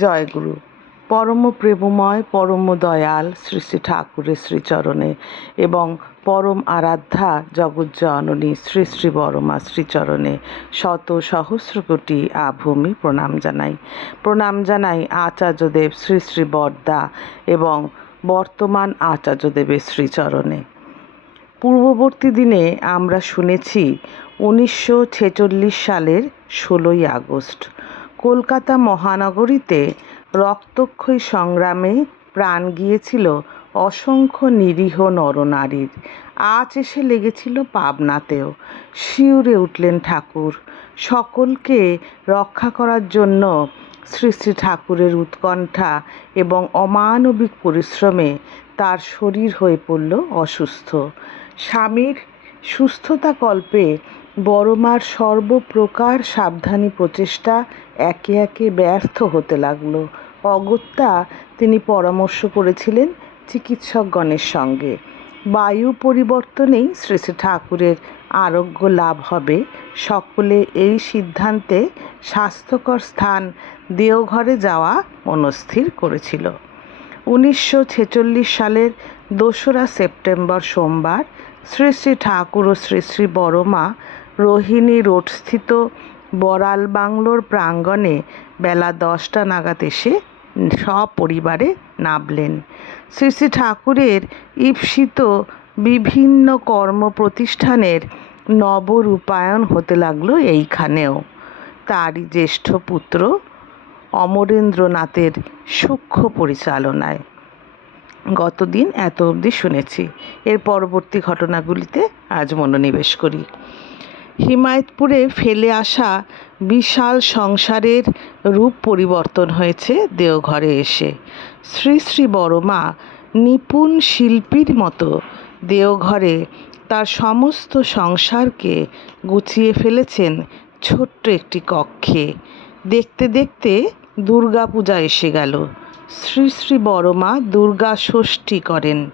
জয়গুরু। পরম প্রেমময়, পরম দয়াল শ্রী শ্রী ঠাকুরের শ্রীচরণে এবং পরম আরাধ্যা জগজ্জননী শ্রী শ্রী বরমা শ্রীচরণে শত সহস্র কোটি আভূমি প্রণাম জানাই। প্রণাম জানাই আচার্যদেব শ্রী শ্রী বরদা এবং বর্তমান আচার্যদেবের শ্রীচরণে। পূর্ববর্তী দিনে আমরা শুনেছি উনিশশো ছেচল্লিশ সালের ষোলোই আগস্ট। কলকাতা মহানগরীতে রক্তক্ষয়ী সংগ্রামে প্রাণ গিয়েছিল অসংখ্য নিরীহ নরনারীর। আজ এসে লেগেছিল পাবনাতেও। শিউরে উঠলেন ঠাকুর। সকলকে রক্ষা করার জন্য শ্রী শ্রী ঠাকুরের উৎকণ্ঠা এবং অমানবিক পরিশ্রমে তার শরীর হয়ে পড়ল অসুস্থ। স্বামীর সুস্থতা কল্পে বড়মার সর্বপ্রকার সাবধানী প্রচেষ্টা একে একে ব্যর্থ হতে লাগল। অগত্যা তিনি পরামর্শ করেছিলেন চিকিৎসকগণের সঙ্গে। বায়ু পরিবর্তনেই শ্রী শ্রী ঠাকুরের আরোগ্য লাভ হবে। সকলে এই সিদ্ধান্তে স্বাস্থ্যকর স্থান দেওঘরে যাওয়া মনস্থির করেছিল। উনিশশো ছেচল্লিশ সালের দোসরা সেপ্টেম্বর সোমবার শ্রী শ্রী ঠাকুর ও শ্রী শ্রী বড়মা রোহিণী রোডস্থিত বড়াল বাংলোর প্রাঙ্গণে বেলা দশটা নাগাদ এসে সপরিবারে নামলেন। শ্রী শ্রী ঠাকুরের ঈপ্সিত বিভিন্ন কর্ম প্রতিষ্ঠানের নবরূপায়ণ হতে লাগল এইখানেও। তারই জ্যেষ্ঠ পুত্র অমরেন্দ্রনাথের সূক্ষ্ম পরিচালনায়। গতদিন এত অবধি শুনেছি। এর পরবর্তী ঘটনাগুলিতে আজ মনোনিবেশ করি। হিমায়তপুরে ফেলে আসা বিশাল সংসারের রূপ পরিবর্তন হয়েছে দেওঘরে এসে। শ্রী শ্রী বড়মা নিপুণ শিল্পীর মতো দেওঘরে তার সমস্ত সংসারকে গুছিয়ে ফেলেছেন ছোট্ট একটি কক্ষে। দেখতে দেখতে দুর্গা পূজা এসে গেল। শ্রী শ্রী বড়মা দুর্গা ষষ্ঠী করেন।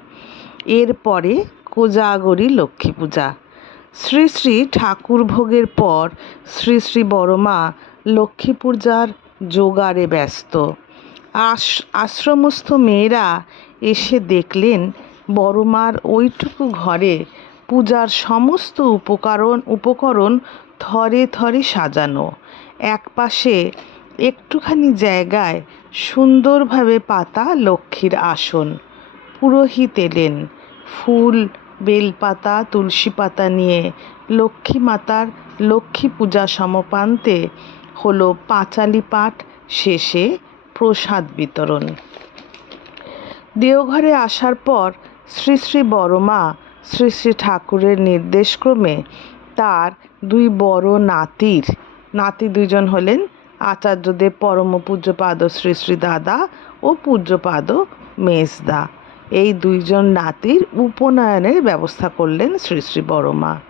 এরপরে কোজাগরী লক্ষ্মী পূজা। শ্রী শ্রী ঠাকুর ভোগের পর শ্রী শ্রী বড়মা লক্ষ্মী পূজার জোগাড়ে ব্যস্ত। আশ আশ্রমস্থ মেয়েরা এসে দেখলেন বড়মার ওইটুকু ঘরে পূজার সমস্ত উপকরণ উপকরণ থরে থরে সাজানো। একপাশে একটুখানি জায়গায় সুন্দরভাবে পাতা লক্ষ্মীর আসন। পুরোহিত এলেন। ফুল বেলপাতা, তুলসী পাতা নিয়ে লক্ষ্মী মাতার লক্ষ্মী পূজা সমপান্তে হলো পাঁচালি পাঠ শেষে প্রসাদ বিতরণ। দেওঘরে আসার পর শ্রী শ্রী বড়মা শ্রী শ্রী ঠাকুরের নির্দেশক্রমে তার দুই বড় নাতির, নাতি দুইজন হলেন আচার্যদেব পরম পূজ্যপাদ শ্রী শ্রী দাদা ও পূজ্যপাদ মেজদা। এই দুইজন নাতির উপনয়নের ব্যবস্থা করলেন শ্রী শ্রী বড়মা।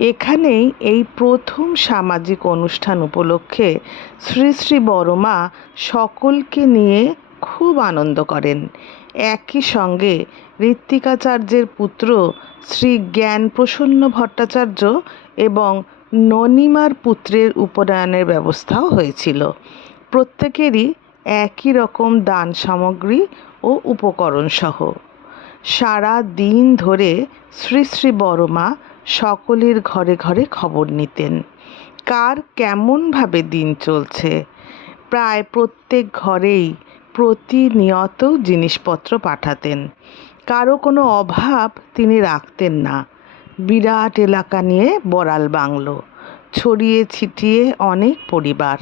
এখানেই এই প্রথম সামাজিক অনুষ্ঠান উপলক্ষে শ্রী শ্রী বড়মা সকলকে নিয়ে খুব আনন্দ করেন। একই সঙ্গে ঋত্বিকাচার্যের পুত্র শ্রী জ্ঞান প্রসন্ন ভট্টাচার্য এবং ননিমার পুত্রের উপনয়নের ব্যবস্থাও হয়েছিল। প্রত্যেকেরই একই রকম দান সামগ্রী ও উপকরণ সহ সারা দিন ধরে শ্রী শ্রী বড়মা সকলের ঘরে ঘরে খবর নিতেন। কার কেমনভাবে দিন চলছে? প্রায় প্রত্যেক ঘরেই প্রতিনিয়ত জিনিসপত্র পাঠাতেন। কারও কোনো অভাব তিনি রাখতেন না। বিরাট এলাকা নিয়ে বড়াল বাংলো, ছড়িয়ে ছিটিয়ে অনেক পরিবার,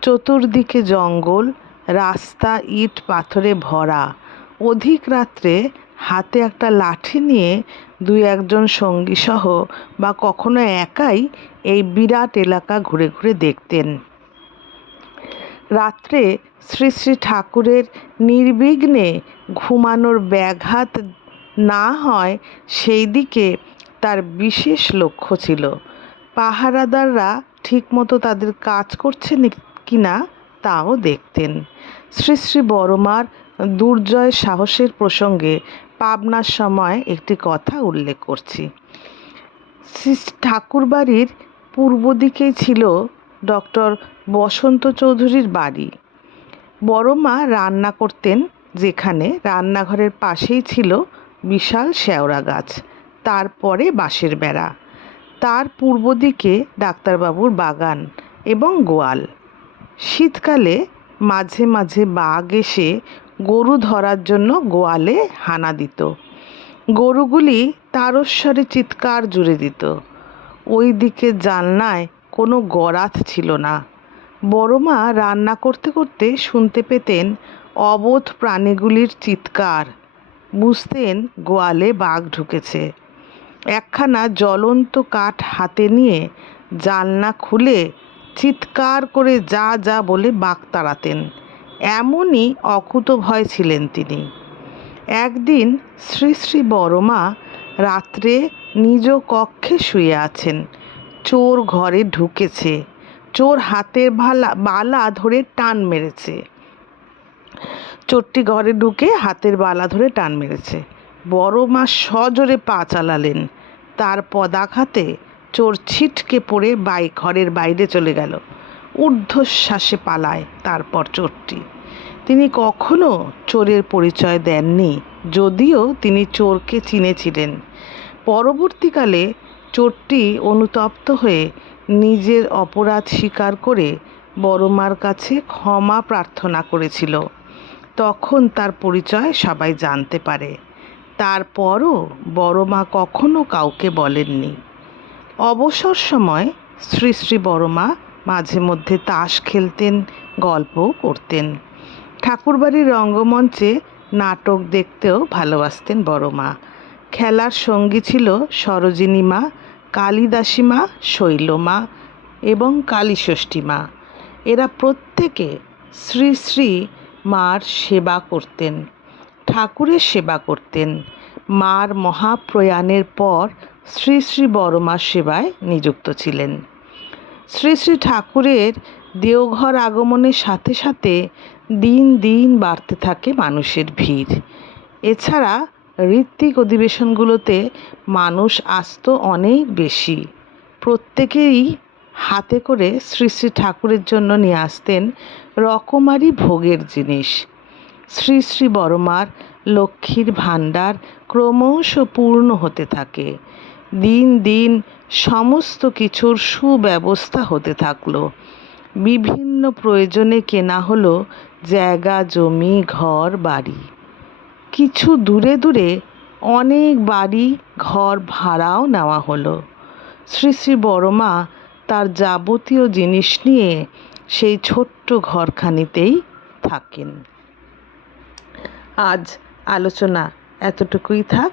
চতুর্দিকে জঙ্গল রাস্তা ইট পাথরে ভরা। অধিক রাত্রে হাতে একটা লাঠি নিয়ে দুই একজন সঙ্গী সহ বা কখনো একাই এই বিরাট এলাকা ঘুরে ঘুরে দেখতেন। রাত্রে শ্রী শ্রী ঠাকুরের নির্বিঘ্নে ঘুমানোর ব্যাঘাত না হয় সেই দিকে তার বিশেষ লক্ষ্য ছিল। পাহারাদাররা ঠিকমতো তাদের কাজ করছে কি না তাও দেখতেন। শ্রী শ্রী বড়মার দুর্জয় সাহসের প্রসঙ্গে পাবনার সময় একটি কথা উল্লেখ করছি। শ্রী ঠাকুরবাড়ির পূর্ব দিকেই ছিল ডক্টর বসন্ত চৌধুরীর বাড়ি। বড় মা রান্না করতেন, যেখানে রান্নাঘরের পাশেই ছিল বিশাল শেওড়া গাছ, তারপরে বাঁশের বেড়া। তার পূর্ব দিকে ডাক্তারবাবুর বাগান এবং গোয়াল। শীতকালে মাঝে মাঝে বাঘ এসে গরু ধরার জন্য গোয়ালে হানা দিত। গরুগুলি তারস্বরে চিৎকার জুড়ে দিত। ওই দিকে জানলায় কোনো গরাত ছিল না। বড় মা রান্না করতে করতে শুনতে পেতেন অবোধ প্রাণীগুলির চিৎকার। বুঝতেন গোয়ালে বাঘ ঢুকেছে। একখানা জ্বলন্ত কাঠ হাতে নিয়ে জানলা খুলে চিৎকার করে যা যা বলে বাঘ তাড়াতেন। এমনই অকুত ভয় ছিলেন তিনি। একদিন শ্রী শ্রী বড়মা রাত্রে নিজ কক্ষে শুয়ে আছেন। চোর ঘরে ঢুকেছে। চোর হাতের ভালা, বালা ধরে টান মেরেছে। চোরটি ঘরে ঢুকে হাতের বালা ধরে টান মেরেছে। বড় মা সজোরে পা চালালেন। তার পদাঘাতে চোর ছিটকে পড়ে বাই ঘরের বাইরে চলে গেল। ঊর্ধ্বশ্বাসে পালায় তারপর চোরটি। তিনি কখনো চোরের পরিচয় দেননি, যদিও তিনি চোরকে চিনেছিলেন। পরবর্তীকালে চোরটি অনুতপ্ত হয়ে নিজের অপরাধ স্বীকার করে বড়মার কাছে ক্ষমা প্রার্থনা করেছিল। তখন তার পরিচয় সবাই জানতে পারে। তারপরও বড়মা কখনো কাউকে বলেননি। অবসর সময় শ্রী শ্রী বড় মা মাঝে মধ্যে তাস খেলতেন, গল্পও করতেন। ঠাকুরবাড়ির রঙ্গমঞ্চে নাটক দেখতেও ভালোবাসতেন বড় মা খেলার সঙ্গী ছিল সরোজিনী মা, কালিদাসী মা, শৈলমা এবং কালীষষ্ঠী মা। এরা প্রত্যেকে শ্রী শ্রী মার সেবা করতেন, ঠাকুরের সেবা করতেন। মার মহাপ্রয়াণের পর শ্রী শ্রী বড়মার সেবায় নিযুক্ত ছিলেন। শ্রী শ্রী ঠাকুরের দেওঘর আগমনের সাথে সাথে দিন দিন বাড়তে থাকে মানুষের ভিড়। এছাড়া ঋত্বিক অধিবেশনগুলোতে মানুষ আসতো অনেক বেশি। প্রত্যেকেই হাতে করে শ্রী শ্রী ঠাকুরের জন্য নিয়ে আসতেন রকমারি ভোগের জিনিস। শ্রী শ্রী বড়মার লক্ষ্মীর ভাণ্ডার ক্রমশ পূর্ণ হতে থাকে। দিন দিন সমস্ত কিছুর সুব্যবস্থা হতে থাকল। বিভিন্ন প্রয়োজনে কেনা হলো জায়গা, জমি, ঘর, বাড়ি। কিছু দূরে দূরে অনেক বাড়ি, ঘর ভাড়াও নেওয়া হলো। শ্রী শ্রী বড়মা তার যাবতীয় জিনিস নিয়ে সেই ছোট্ট ঘরখানিতেই থাকেন। আজ আলোচনা এতটুকুই থাক।